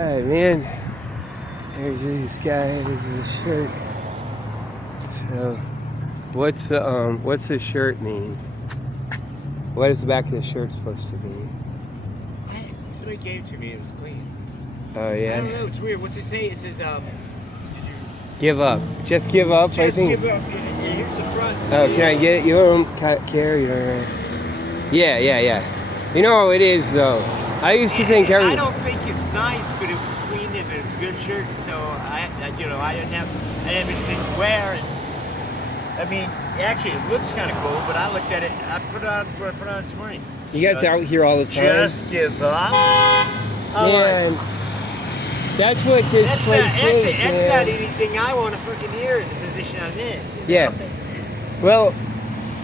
Alright, man. There's these guys in the shirt. So, what's the shirt mean? What is the back of the shirt supposed to be? Somebody gave it to me. It was clean. Oh yeah. I don't know. It's weird. What's it say? It says, Give up. Just give up. Just I think. give up. And here's the front. Oh, can I get it? You don't care. Yeah. You know how it is though. I used to think I don't think it's nice, but it was clean and it's a good shirt. So I didn't have anything to wear. And, I mean, actually, it looks kind of cool. But I looked at it. I put it on this morning. you guys out here all the time. Just give up. Man, that's what this place is. That's not anything I want to freaking hear in the position I'm in. Yeah. Well,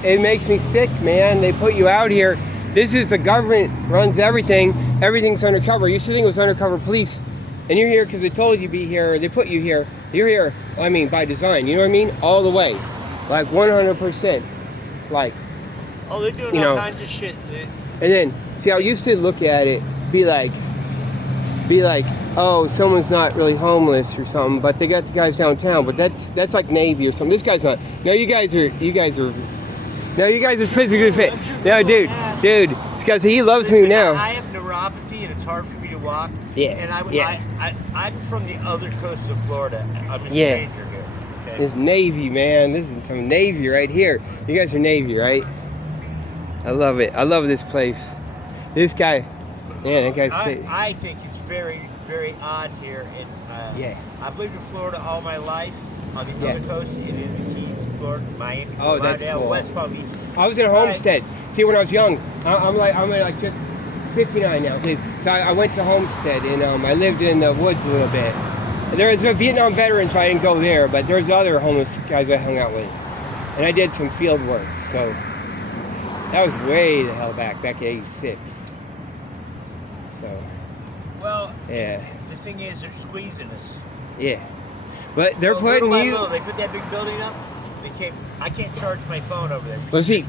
it makes me sick, man. They put you out here. This is the government runs everything. Everything's undercover. You used to think it was undercover police. And you're here because they told you to be here. They put you here. You're here, I mean, by design. You know what I mean? All the way. Like 100%. Like. Oh, they're doing all kinds of shit. And then, see, I used to look at it, be like, oh, someone's not really homeless or something, but they got the guys downtown. But that's like Navy or something. This guy's not. No, you guys are physically fit. No, dude, this guy, he loves me now. I have neuropathy and it's hard for me to walk. Yeah. And I'm from the other coast of Florida. I'm a stranger here. Okay? This Navy, man. This is some Navy right here. You guys are Navy, right? I love it. I love this place. This guy, man, that guy's. I think it's very, very odd here. And I've lived in Florida all my life on the other coast in East Florida, Miami, oh, that's cool. West Palm Beach. I was in Homestead. See, when I was young, I'm like just 59 now. So I went to Homestead and I lived in the woods a little bit. There was a Vietnam veterans, but I didn't go there. But there's other homeless guys I hung out with, and I did some field work. So that was way the hell back in '86. So. Well. Yeah. The thing is, they're squeezing us. Yeah. But they're putting you. They put that big building up. I can't charge my phone over there. Well, see,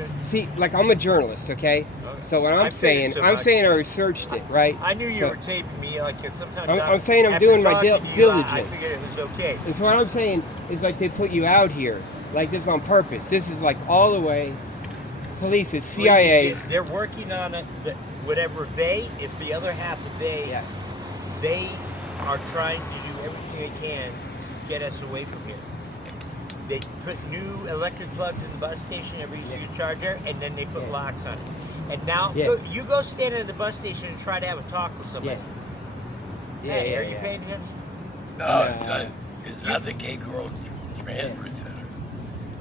like I'm a journalist, okay? So what I'm saying I researched it, right? I knew you were taping me, like sometimes. I'm saying I'm doing my diligence. I figured it was okay. And so what I'm saying is like they put you out here, like this on purpose. This is like all the way. Police, is CIA. They're working on it. Whatever if the other half of they are trying to do everything they can to get us away from here. They put new electric plugs in the bus station every single charger, and then they put locks on it. And now you go stand in the bus station and try to have a talk with somebody. Hey, are you paying attention? No, it's not the K Girl Transfer Center.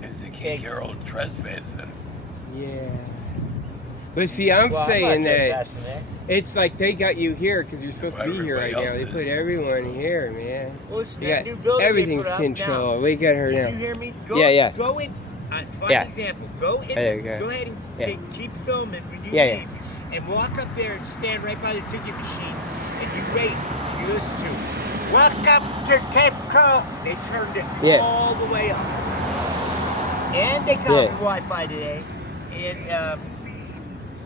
It's the K Girl Trespass Center. Yeah. But see, I'm saying that it's like they got you here because you're supposed to be here right now. They put everyone here, man. Well, it's that new building. Everything's controlled. We got her now. Did you hear me? Go in. Find an example. Go in. Go ahead and keep filming when you leave, and walk up there and stand right by the ticket machine, and you wait. You listen to "Welcome to Cape Cod." They turned it all the way up, and they got the Wi-Fi today, and.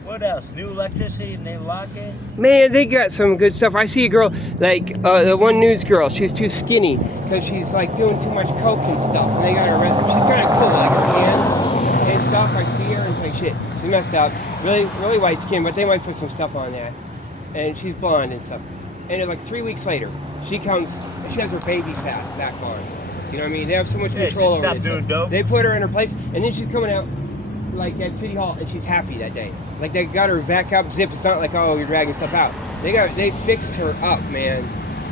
What else? New electricity and they lock it? Man, they got some good stuff. I see a girl, like the one news girl, she's too skinny because she's like doing too much coke and stuff, and they got her arrested. She's kind of cool, like her hands and stuff. I see her and it's like, shit, she's messed up. Really, really white skin, but they might put some stuff on that. And she's blonde and stuff. And then like 3 weeks later, she comes, and she has her baby fat back on. You know what I mean? They have so much control over this. They put her in her place, and then she's coming out like at City Hall, and she's happy that day. Like they got her back up zip. It's not like, oh, you're dragging stuff out. They fixed her up, man.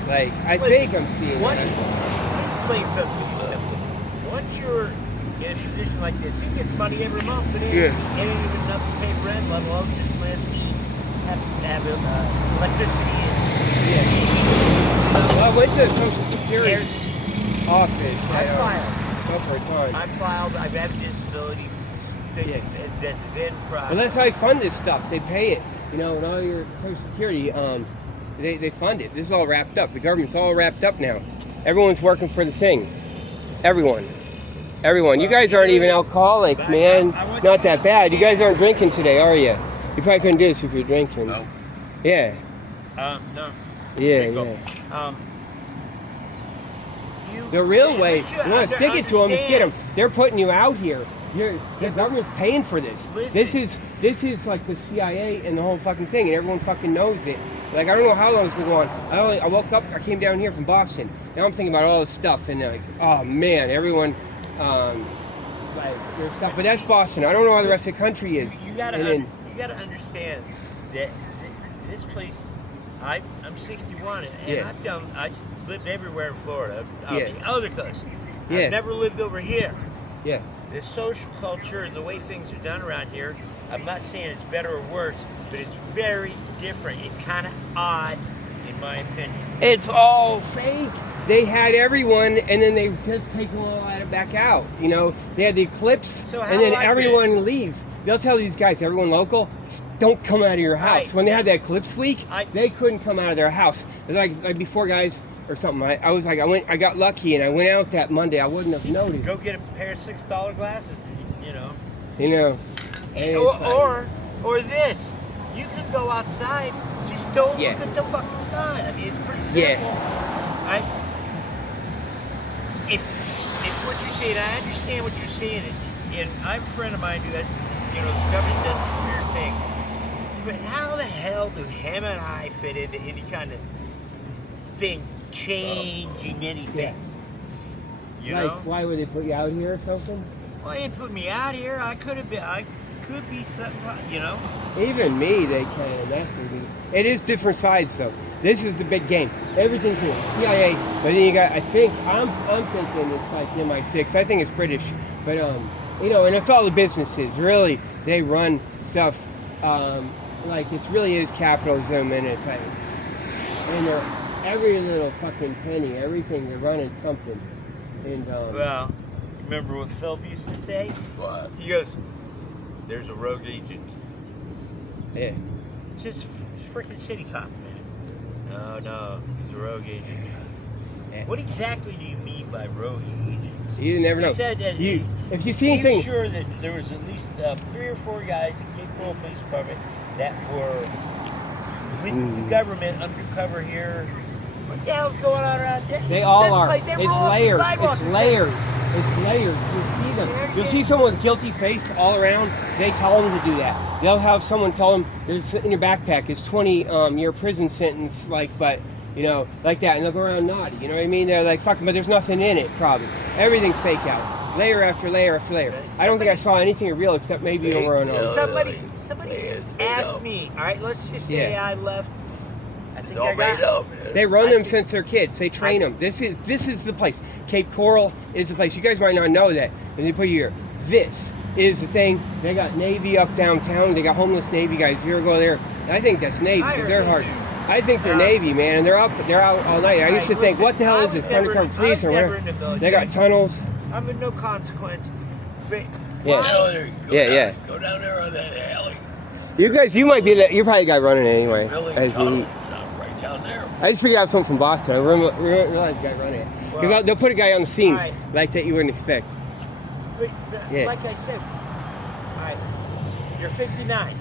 Like I think I'm seeing that. Let me explain something to you simply. Once you're in a position like this, he gets money every month, but it ain't even enough to pay rent, let alone just have electricity. Well, I went to the Social Security office. I filed. I've had a disability. That's in process. Well, that's how they fund this stuff. They pay it, and all your Social Security, they fund it. This is all wrapped up. The government's all wrapped up now. Everyone's working for the thing. Everyone. You guys aren't even alcoholic, man. Not that bad. You guys aren't drinking today, are you? You probably couldn't do this if you're drinking. No. Yeah. No. Yeah, Bingo. yeah. The real way, you want to stick it to them, is get them. They're putting you out here. The government's paying for this. Listen. This is like the CIA and the whole fucking thing, and everyone fucking knows it. Like, I don't know how long it's going to go on. I woke up, I came down here from Boston. Now I'm thinking about all this stuff, and like, oh man, everyone, like, there's stuff. But that's Boston. I don't know how the rest of the country is. You gotta understand that this place. I'm 61, and I lived everywhere in Florida. The other coast. I've never lived over here. Yeah. The social culture and the way things are done around here, I'm not saying it's better or worse, but it's very different. It's kind of odd, in my opinion. It's all fake. They had everyone, and then they just take a little of it back out. You know, they had the eclipse, and then everyone leaves. They'll tell these guys, everyone local, don't come out of your house. Right. When they had that eclipse week, they couldn't come out of their house. Like before, guys, or something. I was like, I got lucky, and I went out that Monday. I wouldn't have noticed. Go get a pair of $6 glasses, you know. You know. Or this. You can go outside, just don't look at the fucking sign. I mean, it's pretty simple. Yeah. If what you're saying, I understand what you're saying, and I'm a friend of mine who has, you know, the government does some weird things. But how the hell do him and I fit into any kind of thing changing anything? You know? Why would they put you out here or something? Well, they didn't put me out here. I could be something, you know. Even me, they can. That's me. It is different sides, though. This is the big game. Everything's here. CIA, but then you got. I'm thinking it's like MI6. I think it's British, but you know, and it's all the businesses. Really, they run stuff. Like it really is capitalism, and it's like, and they're every little fucking penny, everything they're running something. And well, remember what Phil used to say? What? He goes, "There's a rogue agent." Yeah. It's just freaking city cop, man. No, he's a rogue agent. Yeah. What exactly do you mean by rogue agent? You never know. He said that if you see anything, he was sure that there was at least 3 or 4 guys in Cape Coral Police Department that were with the government undercover here. What the hell's going on around there? They all are. It's layers. It's layers. It's layers. You see them. You'll see someone with a guilty face all around. They tell them to do that. They'll have someone tell them, "There's in your backpack is 20-year prison sentence." But you know, like that, and they'll go around naughty. You know what I mean? They're like, "Fuck," but there's nothing in it. Probably everything's fake out. Layer after layer after layer. I don't think I saw anything real except maybe over on. Somebody asked me. All right, let's just say I left. It's all made up, man. They run them since they're kids. They train them. This is the place. Cape Coral is the place. You guys might not know that. And they put you here. This is the thing. They got Navy up downtown. They got homeless Navy guys. You ever go there? I think that's Navy because they're hard. I think they're Navy, man. They're out all night. I used to think, what the hell is this? Undercover police or whatever. They got tunnels. I'm in no consequence. But yeah. Go down there on that alley. You might be that. You're probably the guy running it anyway. Right down there. I just figured out something from Boston. I realized the guy running it. Because they'll put a guy on the scene like that you wouldn't expect. But like I said, all right, you're 59.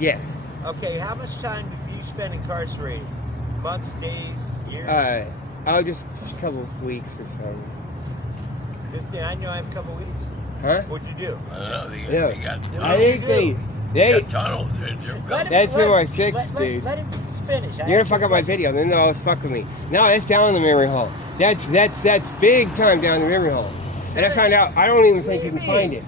Yeah. Okay, how much time have you spent incarcerated? Months, days, years? Just a couple of weeks or so. 59, I have a couple of weeks. Huh? What'd you do? I don't know. They got tunnels. I think they got tunnels. That's MI6, dude. Let him finish. You're gonna fuck up my video. Then they'll always fuck with me. No, that's down in the memory hole. That's big time down in the memory hole. And I found out I don't even think you can find it.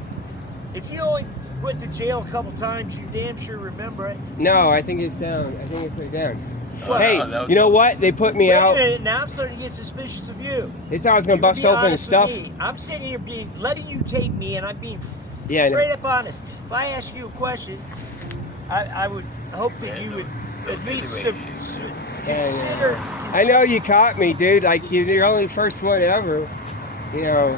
If you only went to jail a couple times, you damn sure remember it. No, I think it's down. I think it's way down. Well, hey, you know what? They put me out. Wait a minute, now I'm starting to get suspicious of you. They thought I was gonna bust open and stuff. I'm sitting here letting you tape me, and I'm being straight up honest. If I ask you a question, I would hope that you would at least consider. I know you caught me, dude. Like you're only first one ever. You know,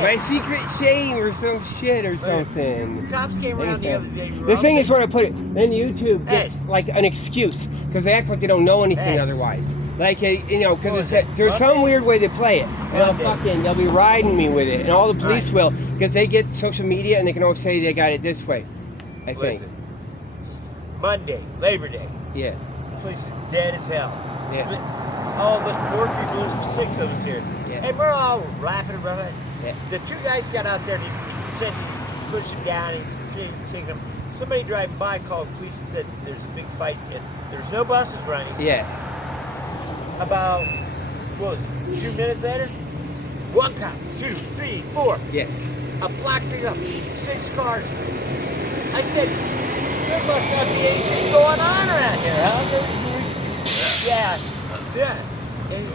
my secret shame or some shit or something. The cops came around the other day. The thing is, when I put it, then YouTube gets like an excuse because they act like they don't know anything otherwise. Like you know, because there's some weird way they play it, and they'll be riding me with it, and all the police will because they get social media and they can always say they got it this way. I think. Listen, Monday, Labor Day. Yeah. The place is dead as hell. Yeah. All of us poor people, there's 6 of us here. Yeah. And we're all laughing about it. Yeah. The 2 guys got out there and he pretended he pushed him down and he's taking him. Somebody driving by called police and said there's a big fight and there's no buses running. Yeah. About, what was it, 2 minutes later? 1 cop, 2, 3, 4. Yeah. A black pickup, 6 cars. I said, there must not be anything going on around here, huh? Yeah. And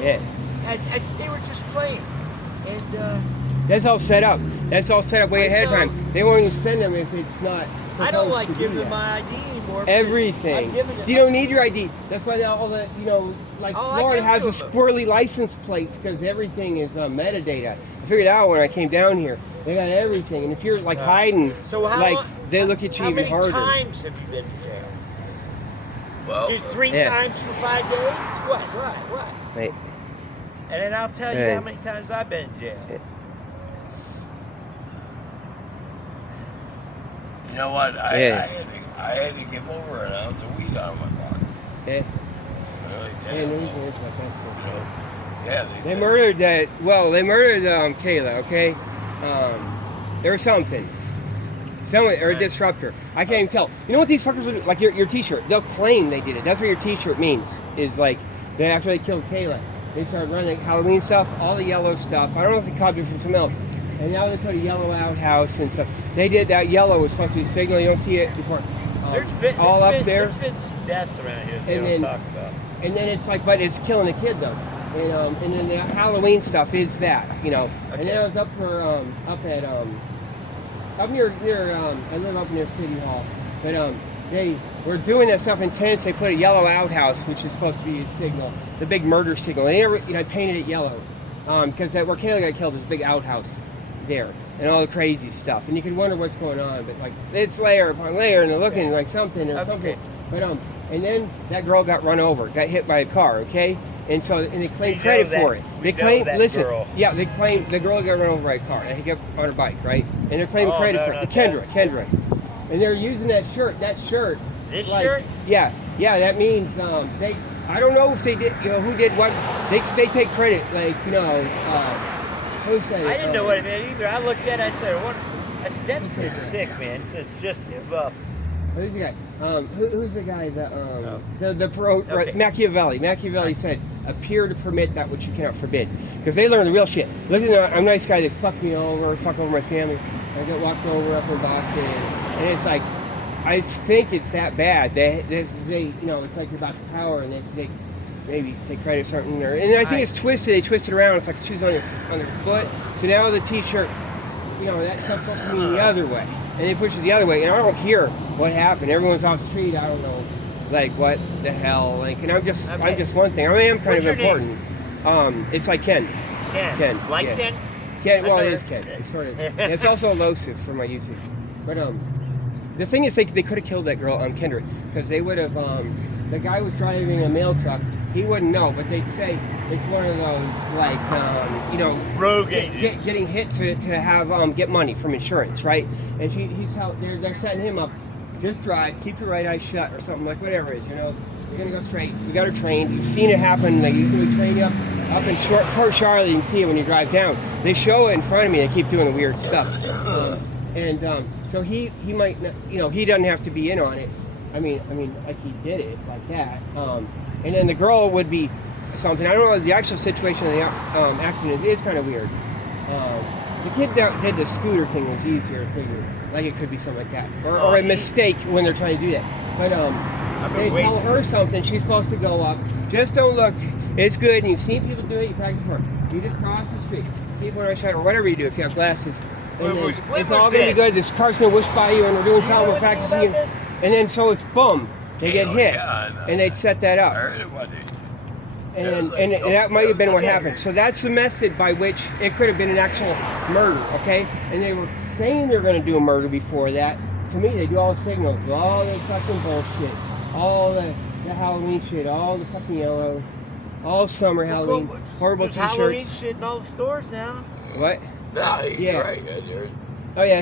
they were just playing. And that's all set up. That's all set up way ahead of time. They won't even send them if it's not. I don't like giving them my ID anymore. Everything. You don't need your ID. That's why all the, like Florida has the squirrely license plates because everything is metadata. I figured out when I came down here. They got everything. And if you're like hiding, so how like long, they look at you even harder. How many times have you been to jail? Well, 3 times for 5 days? What? Wait. And then I'll tell you how many times I've been in jail. You know what? I had to give over an ounce of weed out of my pocket. Yeah. Really? Yeah. They murdered that. Well, they murdered Kayla. Okay. There was something. Someone or a disruptor. I can't even tell. You know what these fuckers would do? Like your T-shirt. They'll claim they did it. That's what your T-shirt means. Is like after they killed Kayla, they started running Halloween stuff, all the yellow stuff. I don't know if they copied from something else. And now they put a yellow outhouse and stuff. They did that yellow was supposed to be a signal. You don't see it before. Up there. There's been some deaths around here that they don't talk about. And then it's like, but it's killing a kid though. And then the Halloween stuff is that, Okay. And then I was up near I live up near City Hall, but they were doing that stuff in Tennessee. They put a yellow outhouse, which is supposed to be a signal, the big murder signal. And they painted it yellow because where Kayla got killed, there's a big outhouse there and all the crazy stuff. And you can wonder what's going on, but like it's layer upon layer, and they're looking like something or something. But and then that girl got run over, got hit by a car. Okay. And they claim credit for it. They claim, yeah, they claim the girl got run over by a car. They got on her bike, right? And they're claiming credit for it. Kendra. And they're using that shirt. This shirt? Yeah, that means I don't know if they did, who did what. They take credit, who said it? I didn't know what it meant either. I looked at it, I said, that's pretty sick, man. It says, just give up. Who's the guy? Who's the guy that Machiavelli said, appear to permit that which you cannot forbid. Because they learn the real shit. Look at I'm a nice guy, they fuck me over, fuck over my family. I get walked over up in Boston, and it's like, I think it's that bad. They it's like you're about the power, and they maybe take credit for something. And I think it's twisted. They twist it around. It's like a shoes on their foot. So now the T-shirt, that stuff's supposed to mean the other way. And they push it the other way, and I don't hear what happened. Everyone's off the street. I don't know, what the hell. And I'm just one thing. I am kind of important. It's like Ken. Ken. Like yeah. Ken? Ken. Well, it is Ken. It's sort of. It's also elusive for my YouTube. But the thing is, they could have killed that girl, Kendra, because they would have. The guy was driving a mail truck. He wouldn't know, but they'd say it's one of those rogue agents getting hit to have get money from insurance, right? And they're setting him up. Just drive, keep your right eye shut, or something whatever it is. You're gonna go straight. You got her trained. You've seen it happen. You can train you up in Fort Charlotte. You can see it when you drive down. They show it in front of me. They keep doing the weird stuff. So he might, he doesn't have to be in on it. I mean, like he did it like that. And then the girl would be something. I don't know. The actual situation of the accident is kind of weird. The kid that did the scooter thing was easier to figure. Like it could be something like that, or a mistake when they're trying to do that. But they tell her something. She's supposed to go up. Just don't look. It's good. And you've seen people do it. You practice for it. You just cross the street. People are shut or whatever you do if you have glasses. And it's all going to be good. This car's going to whoosh by you, and we're doing something. We're practicing. And then so it's boom. They get hit, and they'd set that up. I heard about it. And that might have been what happened. So that's the method by which it could have been an actual murder, okay? And they were saying they were going to do a murder before that. To me, they do all the signals, all the fucking bullshit, all the Halloween shit, all the fucking yellow, all summer Halloween, horrible T-shirts. Halloween shit in all the stores now. What? No, you're right. Oh yeah,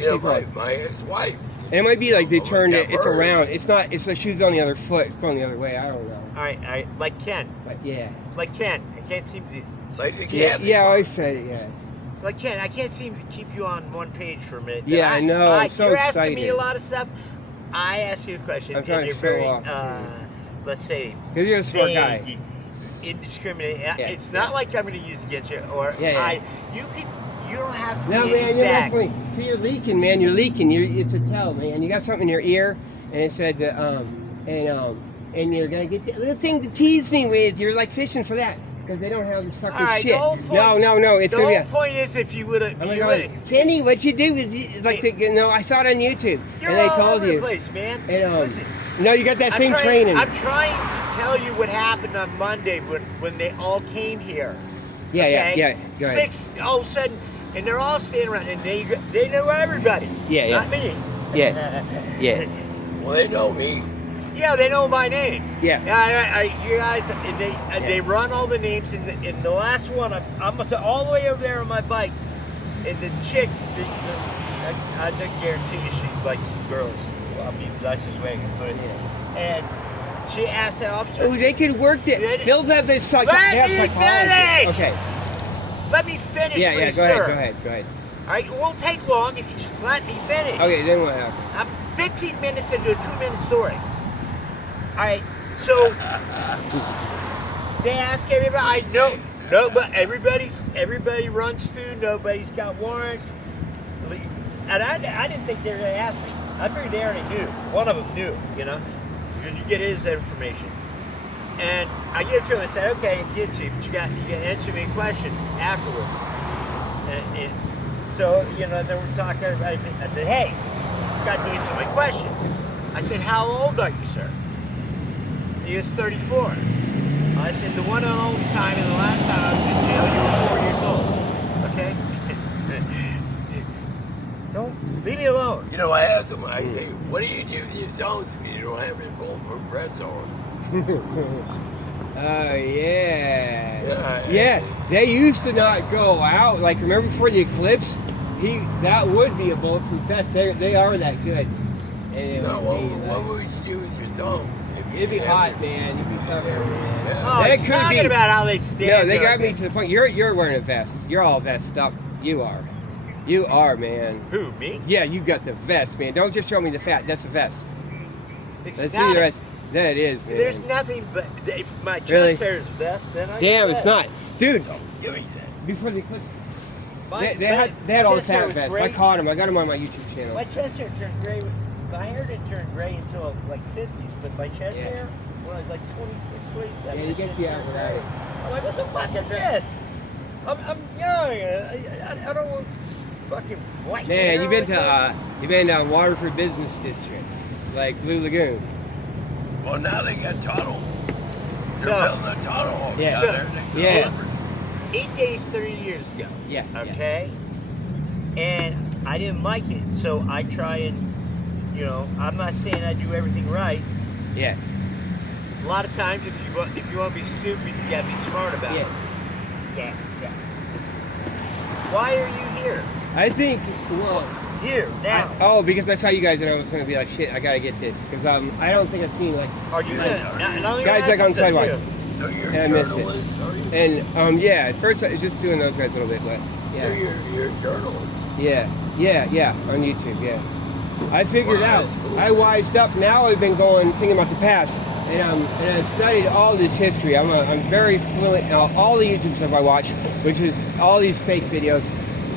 my ex-wife, And it might be like they Almost turned got it. It's murdered. around. It's not. It's the shoes on the other foot. It's going the other way. I don't know. All right. Like Ken. But yeah. Like Ken. I can't seem to. Like the Yeah. Catholic Yeah. I bar. always said it. Yeah. Like Ken, I can't seem to keep you on one page for a minute. Yeah, I know. I'm so you're asking me excited. a lot of stuff. I ask you a question, I'm trying and to you're very, show off, let's say, Because you're a smart vague, guy. indiscriminate. Yeah, It's not like I'm going to use against you, or Yeah. You don't have to No, be man, you're exact. definitely. See, you're leaking, man. You're leaking. It's a tell, man. You got something in your ear, and it said, and you're gonna get the little thing to tease me with. You're like fishing for that because they don't have this fucking All right, shit. the whole point, No. It's the gonna whole be. point is if you would have, I'm like, Kenny, what you do with like I saw it on YouTube, you're and they all told over you. the place, man. And, Listen, no, you got that same training. I'm trying to tell you what happened on Monday when they all came here. Yeah. Go ahead. 6, all of a sudden, and they're all standing around, and they know everybody. Yeah. Not me. Yeah. Well, they know me. Yeah, they know my name. Yeah. You guys, and they run all the names. In the last one, I'm all the way over there on my bike, and the chick, I guarantee you she likes girls. Well, I mean, that's his way I can put it. And she asked that officer. Oh, they could work it. They'll have this Let me finish! Okay. Let me finish, Yeah. please, Go sir. ahead. All right, it won't take long if you just let me finish. Okay. Then what happened? I'm 15 minutes into a 2-minute story. All right, so they ask everybody. But everybody runs through. Nobody's got warrants, and I didn't think they were going to ask me. I figured they already knew. One of them knew, you get his information, and I give it to him. I said, "Okay, I give it to you, but you got to answer me a question afterwards." And so then we're talking. I said, "Hey, you got to answer my question." I said, "How old are you, sir?" He was 34. I said, the one and only time and the last time I was in jail, you were 4 years old. Okay? Don't leave me alone. I ask them, I say, what do you do with your thumbs when you don't have your bulletproof vest on? Oh, yeah. They used to not go out. Like, remember before the eclipse? That would be a bulletproof vest. They are that good. And what would you do with your thumbs? It'd be hot, man. You'd be suffering, man. Yeah. Oh, That he's could talking be. about how they stand. No, they there. got me to the point. You're wearing a vest. You're all vest up. You are, man. Who, me? Yeah, you got the vest, man. Don't just show me the fat. That's a vest. It's Let's not see the a- rest. That is, man. There's nothing but if my chest Really? hair is a vest, then I Damn, get it's that. not, dude. Give me that. Before the eclipse, My- they had all the chest hair fat was vests. gray. I caught them. I got them on my YouTube channel. My chest hair turned gray. My hair didn't turn gray until like 50s, but my chest Yeah. hair when I was like 26, 27. Yeah, you it get just you turned out with gray. that. I'm like, what the fuck is this? I'm young. I don't want fucking white hair. Man, you've been to Waterford Business District, like Blue Lagoon. Well, now they got tunnels. They're So- building a tunnel Yeah. down So- there next to yeah. the Liberty. 8 days, 30 years ago. Yeah. Okay? And I didn't like it, so I try and, I'm not saying I do everything right. Yeah. A lot of times, if you want to be stupid, you gotta be smart about Yeah. it. Yeah. Why are you here? I think. Well. Here now. Because I saw you guys and I was gonna be like, shit, I gotta get this because I don't think I've seen like Are you gonna? guys like on sidewalk. So you're Yeah, I a missed it. journalist, are you? And at first I was just doing those guys a little bit, but So you're a journalist. yeah, on YouTube, yeah. I figured Wow, out. that's cool. I wised up. Now I've been thinking about the past, and I've studied all this history. I'm very fluent in all the YouTube stuff I watch, which is all these fake videos.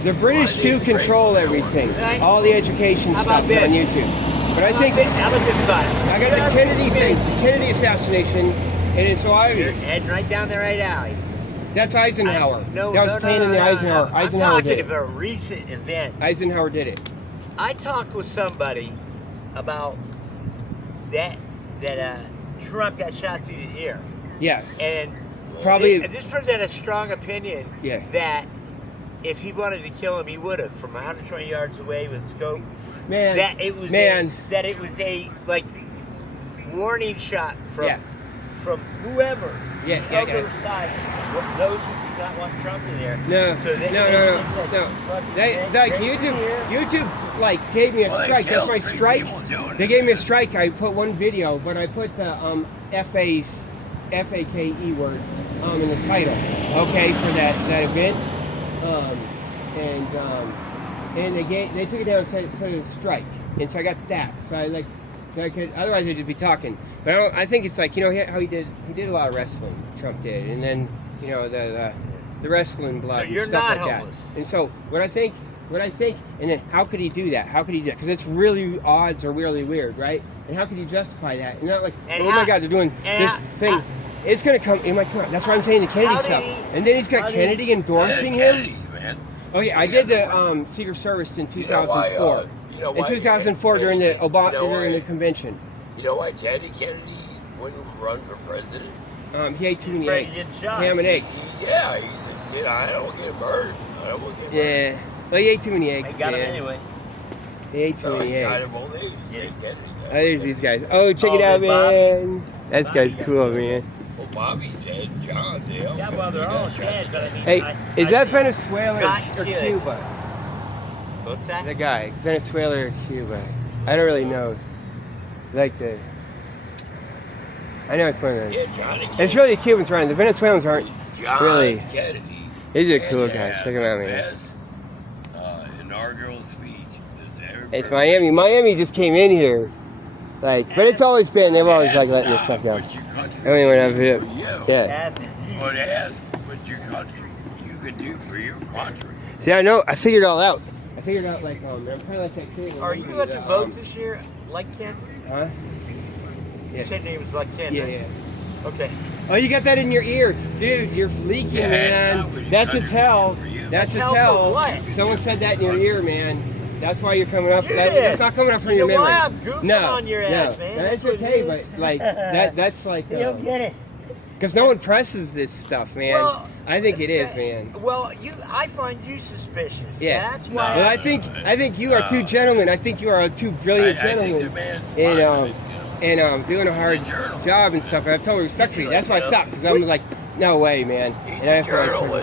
The British Well, I do need to break control my everything, Right. all the education How stuff about on this? YouTube. But I How think about this guy? I got the Kennedy thing, the Kennedy assassination, and it's so You're obvious. heading right down the right alley. That's Eisenhower. No, that was playing in the Eisenhower. I'm Eisenhower talking did it. about recent events. Eisenhower did it. I talked with somebody about that Trump got shot through the ear, Yeah, and probably. this person had a strong opinion Yeah. that if he wanted to kill him, he would have from 120 yards away with scope. Man, That it was a like warning shot from Yeah. from whoever Yeah, the yeah, other yeah. side. those who do not want Trump in there. No, So they, no. They like YouTube like gave me a strike. That's my strike. They gave me a strike. I put one video, but I put the FAKE word in the title. Okay, for that event. And they took it down and said put a strike. And so I got that. So I could, otherwise I'd just be talking. But I think it's like, you know, how he did a lot of wrestling, Trump did, and then, you know, the wrestling blood and stuff like homeless. that. And so what I think, and then how could he do that? How could he do that? Because it's really odds are really weird, right? And how could you justify that? And not like, my God, they're doing this thing. It's gonna come. It might come out. That's why I'm saying the Kennedy stuff. And then he's got Kennedy endorsing him. Man. Oh yeah, I did the Secret Service in 2004. In 2004 during the during the convention. You know why Teddy Kennedy wouldn't run for president? He ate too many eggs. Ham and eggs. Yeah, he said, I don't want to get murdered. Yeah. Well, he ate too many eggs. I got him anyway. He ate too many eggs. Yeah. Oh, there's these guys. Oh, check it out, man. That guy's cool, man. Well, Bobby's dead. John, Dale. Yeah, well, they're all dead, but I mean... Hey, is that Venezuela or Cuba? What's that? The guy, Venezuela or Cuba? I don't really know. Like the... I know it's one of those. Yeah, Johnny Kennedy. It's really the Cubans running. The Venezuelans aren't really... Kennedy. These are cool guys. Check them out, man. Best, inaugural speech. It's Miami. Miami just came in here. Like, but it's always been, they've always like letting this stuff go. I mean, when I've hit, yeah. But ask what your country you could do for your country. See, I know, I figured it all out. I figured out, like, I'm kind of like that kid. Are you going to vote this year, like Ken? Huh? Yeah. You said your name was like Ken, Yeah, right? yeah. Okay. Oh, you got that in your ear. Dude, you're leaking, man. That's a tell. That's a tell. What? Someone said that in your ear, man. That's why you're coming up. That's not coming up from your memory. I'm goofing on your ass, man. That's okay, but like that's like. You don't get it. Because no one presses this stuff, man. Well, I think it is, man. Well, I find you suspicious. Yeah. That's why. Well, I think you are two gentlemen. I think you are two brilliant gentlemen. And doing a hard job and stuff. I have total respect for you. That's why I stopped, because I'm like, no way, man. And I have to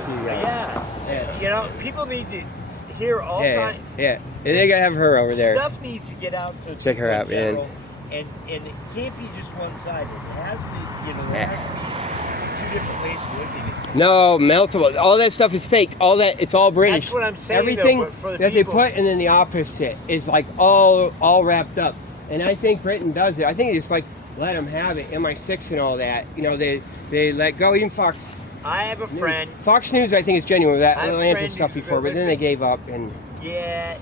see you guys. Yeah. You know, people need to hear all kinds. Yeah. And they gotta have her over there. Stuff needs to get out to check her out, man. And it can't be just one-sided. It has to, there has to be two different ways of looking at it. No, meltable. All that stuff is fake. All that, it's all British. That's what I'm saying. Everything for the that people. they put, and then the opposite is like all wrapped up. And I think Britain does it. I think they just like let them have it. MI6 and all that. You know, they let go. Even Fox. I have a friend. Fox News, I think, is genuine with that Atlantic stuff before, but then they gave up and. Yeah,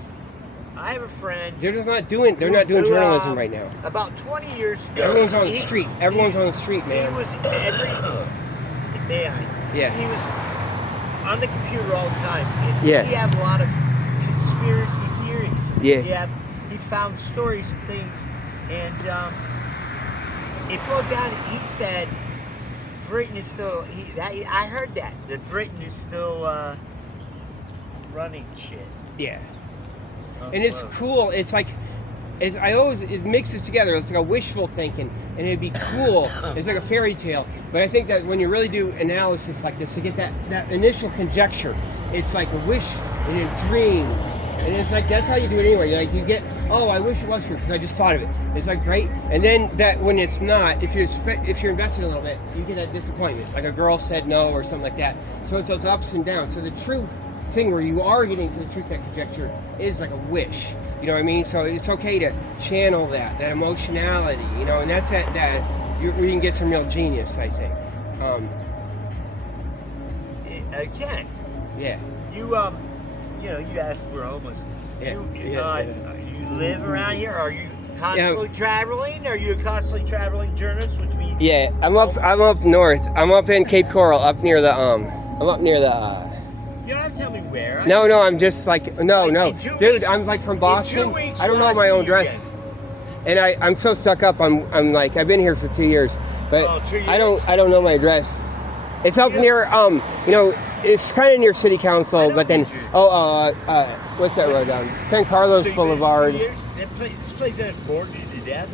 I have a friend. They're just not doing. They're not doing journalism right now. About 20 years ago. Everyone's on the street. Everyone's on the street, man. He was Yeah. He was on the computer all the time. And Yeah. He had a lot of conspiracy theories. Yeah. He found stories and things, and it broke down. He said Britain is still. I heard that Britain is still running shit. Yeah. And it's cool. It's like, it mixes together. It's like a wishful thinking, and it'd be cool. It's like a fairy tale. But I think that when you really do analysis like this, to get that initial conjecture, it's like a wish and it dreams. And it's like, that's how you do it anyway. You get, oh, I wish it was true because I just thought of it. It's like, great. And then that when it's not, if you're invested a little bit, you get that disappointment. Like a girl said no or something like that. So it's those ups and downs. So the true thing where you are getting to the truth, that conjecture, is like a wish. You know what I mean? So it's okay to channel that emotionality, and that's that we can get some real genius, I think. Again. Yeah. You asked we're homeless. Yeah. You live around here? Are you constantly traveling? Are you a constantly traveling journalist, which means? Yeah, I'm up north. I'm up in Cape Coral, up near the I'm up near the You don't have to tell me where. No, I'm just like, no. Dude, I'm like from Boston. I don't know my own address. And I'm so stuck up. I'm like, I've been here for 2 years, but 2 years? I don't know my address. It's up near, it's kind of near City Council, but then, what's that road down? San Carlos Boulevard. This place has bored you to death.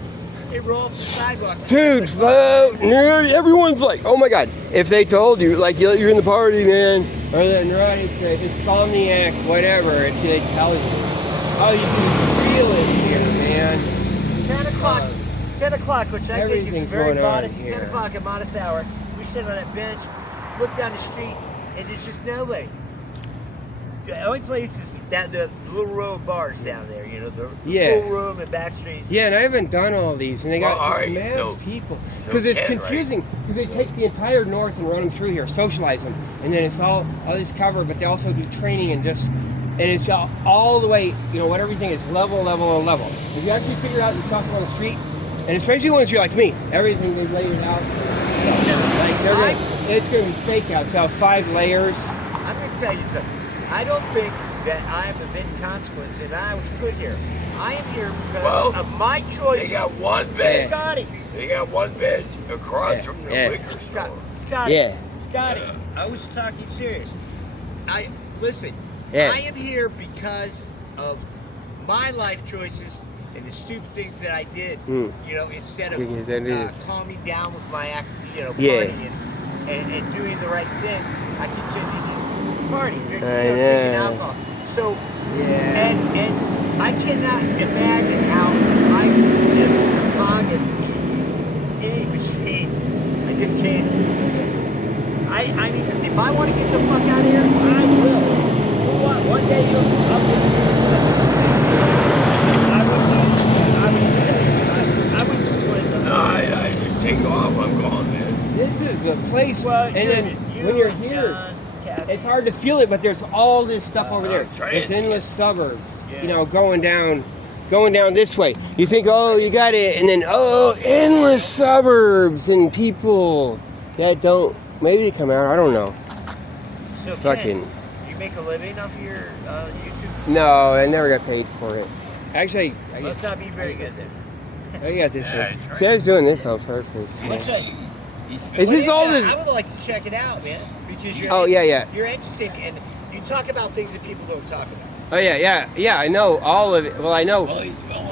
They roll off the sidewalk. Dude, everyone's like, oh my god. If they told you, like, you're in the party, man, or the neurotic, insomniac, whatever, if they tell you, oh, you can feel it here, man. 10 o'clock. 10 o'clock, which I think is very modest. 10 here. o'clock, a modest hour. We sit on that bench, look down the street, and there's just nobody. The only place is down the little row of bars down there, you know, the full room and back streets. Yeah, and I haven't done all these, and they got these mass people. Because it's confusing, because they take the entire north and run them through here, socialize them, and then it's all this cover, but they also do training and it's all the way, you know, what everything is level. If you actually figure out the stuff on the street, and especially once you're like me, everything they laid it out. It's going to be fake out. So 5 layers. I'm going to tell you something. I don't think that I am of any consequence and I was put here. I am here because of my choice. They got one bed. Scotty. They got one bed across from the liquor store. Scotty. I was talking serious. Listen. Yeah. I am here because of my life choices and the stupid things that I did. You know, instead of calming down with my partying and doing the right thing, I continued to party, drinking alcohol. So, and I cannot imagine how I can target any machine. I just can't. I mean, if I want to get the fuck out of here, I will. One day you'll I would split. No, I just take off. I'm gone, man. This is the place. And then when you're here, it's hard to feel it, but there's all this stuff over there. It's endless suburbs. You know, going down this way. You think, oh, you got it, and then endless suburbs and people that don't. Maybe they come out. I don't know. So Fucking. You make a living off your YouTube? No, I never got paid for it. Actually, must not be very good then. I got this one. See, I was doing this on purpose. Is this all this? I would like to check it out, man, because you're you're interesting and you talk about things that people don't talk about. Oh yeah. I know all of it. Well, I know.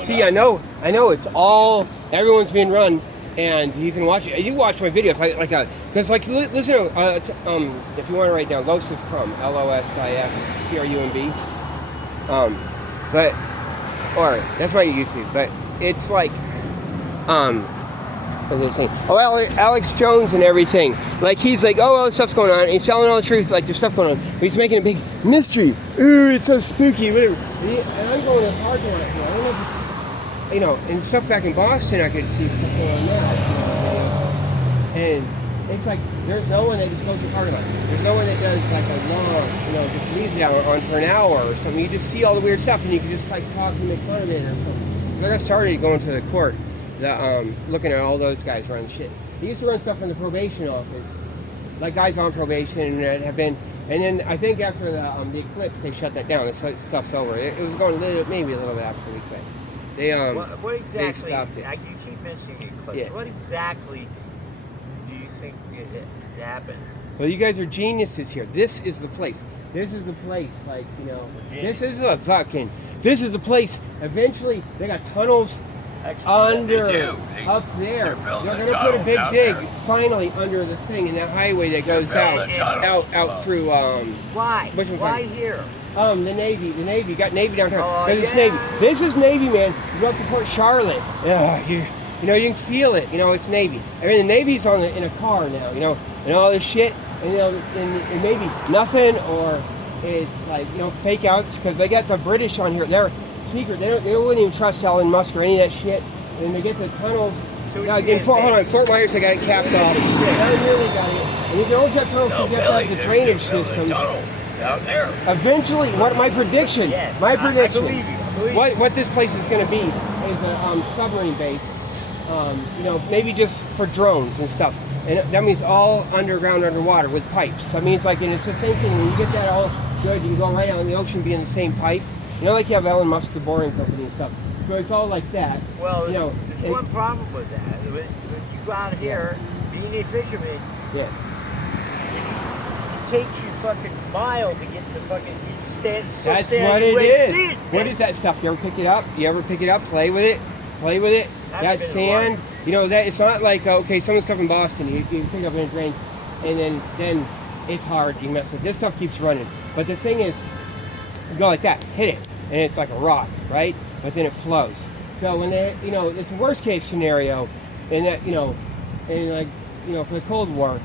See, I know. It's all. Everyone's being run, and you can watch it. You watch my videos listen to if you want to write down Losif Crumb, LOSIF CRUMB. Or that's my YouTube. But it's like what was I saying? Oh, Alex Jones and everything. Like he's like, all this stuff's going on. And he's telling all the truth. Like there's stuff going on. But he's making a big mystery. Ooh, it's so spooky. Whatever. And I'm going to the parking lot. I don't know if it's, you know, and stuff back in Boston. I could see stuff going on there. And it's like there's no one that just goes to the parking lot. There's no one that does like a long, you know, just leaves it on for an hour or something. You just see all the weird stuff, and you can just like talk and make fun of it or something. I got started going to the court. Looking at all those guys run shit. He used to run stuff in the probation office, like guys on probation that have been. And then I think after the eclipse, they shut that down. The stuff's over. It was going maybe a little bit after the week, but they what exactly? They stopped it. You keep mentioning eclipse. Yeah. What exactly do you think it happened? Well, you guys are geniuses here. This is the place. This is the place. Like, you know, this is the place. Eventually, they got tunnels. Up there. They're going to put a big dig finally under the thing in that highway that goes out through. Why? Why here? The Navy. You got Navy downtown. It's Navy. This is Navy, man. You go up to Port Charlotte. You know, you can feel it. You know, it's Navy. I mean, the Navy's in a car now. You know, and all this shit. And you know, and maybe nothing, or it's like, you know, fake outs because they got the British on here. They're secret. They wouldn't even trust Elon Musk or any of that shit. And they get the tunnels. Fort Myers, they got it capped off. I really got it. And you can always have tunnels to get like the drainage systems. Down there. Eventually, my prediction. Yes, I believe you. What this place is going to be is a submarine base. You know, maybe just for drones and stuff. And that means all underground, underwater with pipes. That means and it's the same thing. When you get that all good, you can go right out in the ocean, be in the same pipe. You know, like you have Elon Musk, the boring company and stuff. So it's all like that. Well, you know, there's one problem with that. When you go out here, being a fisherman, it takes you fucking mile to get to fucking That's what it is. What is that stuff? You ever pick it up? Play with it? That sand, you know, that it's not like okay, some of the stuff in Boston, you pick up and it rains, and then it's hard. You mess with this stuff keeps running. But the thing is, you go like that, hit it, and it's like a rock, right? But then it flows. So when they, you know, it's the worst case scenario, and that you know, and like you know, for the Cold War,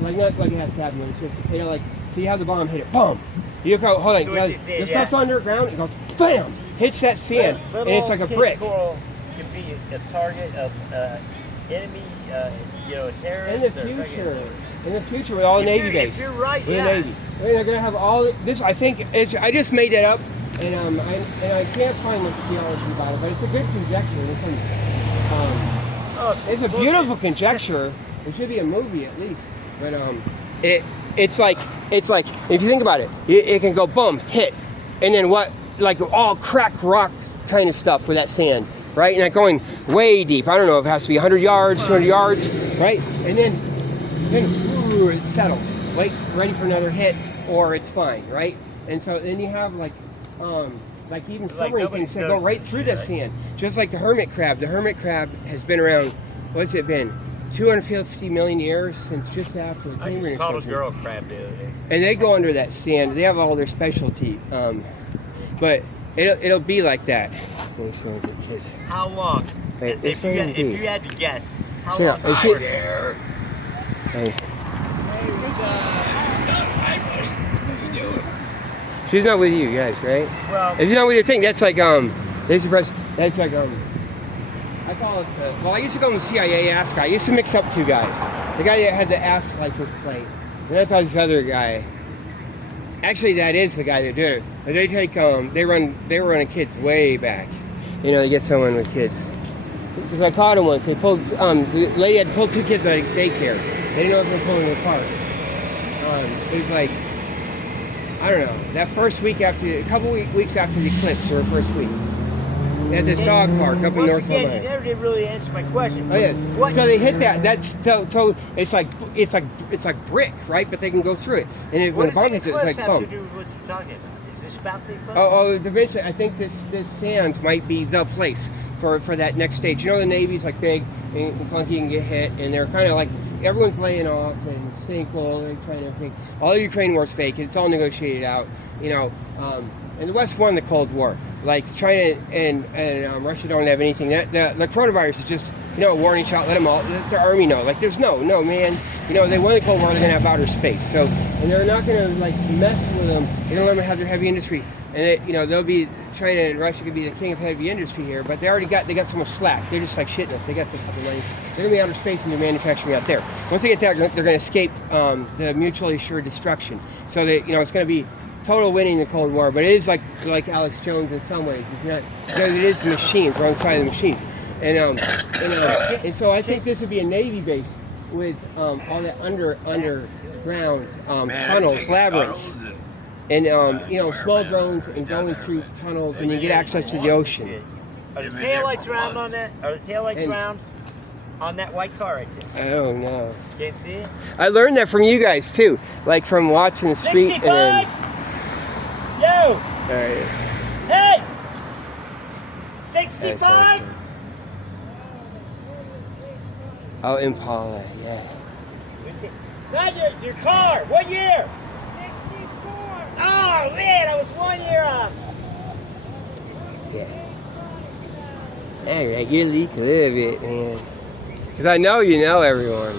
like not like it has to happen. It's just you know, like so you have the bomb hit it, boom. You go, hold on, So the stuff's underground. It goes, bam, hits that sand, and it's like a brick. Coral can be a target of enemy, you know, a terrorist. In the future, with all the Navy base. If you're right, with the Navy, they're gonna have all this. I think I just made that up, and I can't find much theology about it, but it's a good conjecture. It's a beautiful conjecture. It should be a movie at least, but it's like if you think about it, it can go boom, hit, and then what? Like all crack rocks kind of stuff with that sand, right? And that going way deep. I don't know if it has to be 100 yards, 200 yards, right? And then ooh, it settles, like ready for another hit, or it's fine, right? And so then you have like even submarine things that go right through the sand, just like the hermit crab. The hermit crab has been around. What's it been? 250 million years since just after the Cambrian. I just called a girl crab the other day. And they go under that sand. They have all their specialty. But it'll be like that. How long? Hey, if you had to guess, how long? Hi there. Hey. Hey, what's up? Hi, buddy. How you doing? She's not with you guys, right? Well, she's not with your thing. That's like that's like I call it I used to call him the CIA ass guy. I used to mix up two guys. The guy that had the ass license plate, and I thought this other guy. Actually, that is the guy that did it. But they take they were running kids way back. You know, they get someone with kids. Because I caught him once. They pulled the lady had pulled two kids out of daycare. They didn't know if they were pulling them apart. It was like I don't know. That first week a couple weeks after the eclipse, or first week. At this dog park up in North Carolina. You never did really answer my question. Oh yeah. What? So they hit that. That's so it's like brick, right? But they can go through it. And when the bomb hits it, it's like boom. What does the eclipse have to do with what you're talking about? Is this about the eclipse? Oh, eventually, I think this sand might be the place for that next stage. You know, the Navy's like big and clunky and get hit, and they're kind of like everyone's laying off and staying cool. They're trying to think all the Ukraine war's fake. It's all negotiated out. You know, and the West won the Cold War. Like China and Russia don't have anything. The coronavirus is just a warning shot. Let them all. Let their army know. Like there's no man. You know they won the Cold War. They're gonna have outer space. So and they're not gonna like mess with them. They don't let them have their heavy industry. And they'll be China and Russia could be the king of heavy industry here. But they got so much slack. They're just like shitting us. They got this couple money. They're gonna be outer space and they're manufacturing out there. Once they get there, they're gonna escape the mutually assured destruction. So that it's gonna be total winning the Cold War, but it is like Alex Jones in some ways. Because it is the machines. We're on the side of the machines, and so I think this would be a Navy base with all that underground tunnels, labyrinths, and small drones and going through tunnels, and you get access to the ocean. Are the taillights round on that? Are the taillights round on that white car right there? Oh no! Can't see it. I learned that from you guys too, like from watching the street 65? and. Yo! All right. Hey! 65? Oh, Impala, yeah. Not your car. What year? 64. Oh man, I was 1 year off. Yeah. All right, you leak a little bit, man. Because I know you know everyone.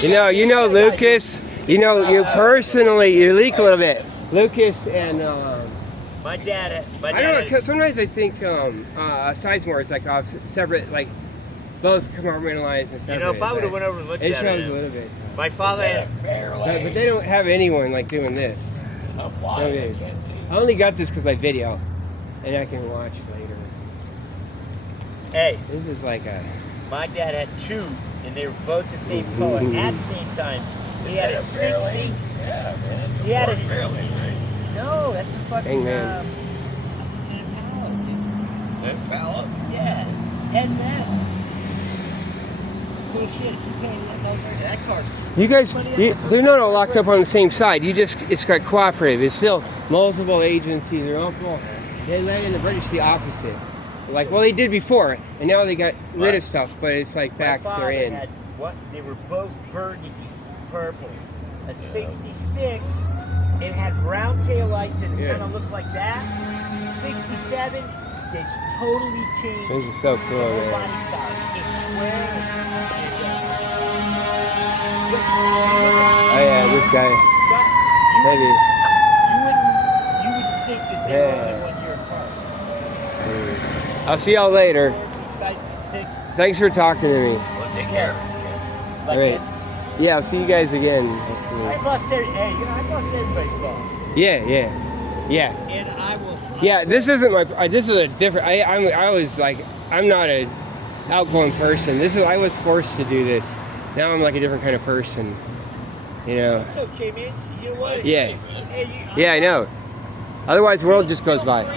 You know Lucas. You personally. You leak a little bit. Lucas and my dad. I don't know. Sometimes I think Sizemore is like off separate, like both compartmentalized and separate. If I would have went over and looked at it, it shows a little bit. My father had. But they don't have anyone like doing this. I'm blind. I can't see. I only got this because I video, and I can watch later. Hey, this is like a. My dad had two, and they were both the same color at the same time. He had a 60. Yeah, man. He had a barely, right? No, that's the fucking man. Impala? Yeah. SS. Cool shit. If you can't that car's. You guys, they're not all locked up on the same side. It's got cooperative. It's still multiple agencies. They let in the British the opposite. Like, well, they did before, and now they got rid of stuff, but it's like back they're in. Had what? They were both burgundy, purple. A 66, it had brown tail lights and it kind of looked like that. 67, they totally changed. This is so cool, the whole man. body style. It's square. Oh yeah, this guy. Maybe. You wouldn't think that they were only 1 year apart. I'll see y'all later. Size 6. Thanks for talking to me. Well, take care. All right. Yeah, I'll see you guys again. I bust everybody's boss. Yeah. And I will. Yeah, this isn't my. This is a different. I was like, I'm not a outgoing person. I was forced to do this. Now I'm like a different kind of person. You know. It's okay, man. You know what? Yeah. Hey, Yeah, I know. Otherwise, the world just goes by. If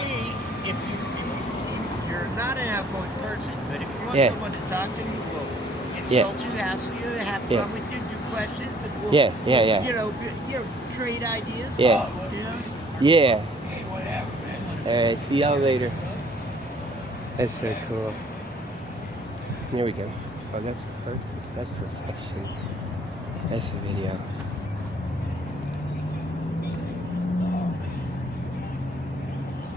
you're not an outgoing person, but if you want someone to talk to, you will insult you, hassle you, have fun with you, do questions, and we'll, Yeah. You know, trade ideas. Yeah. Yeah. Hey, what happened, man? All right, see y'all later. That's so cool. Here we go. Oh, that's perfect. That's perfection. That's a video.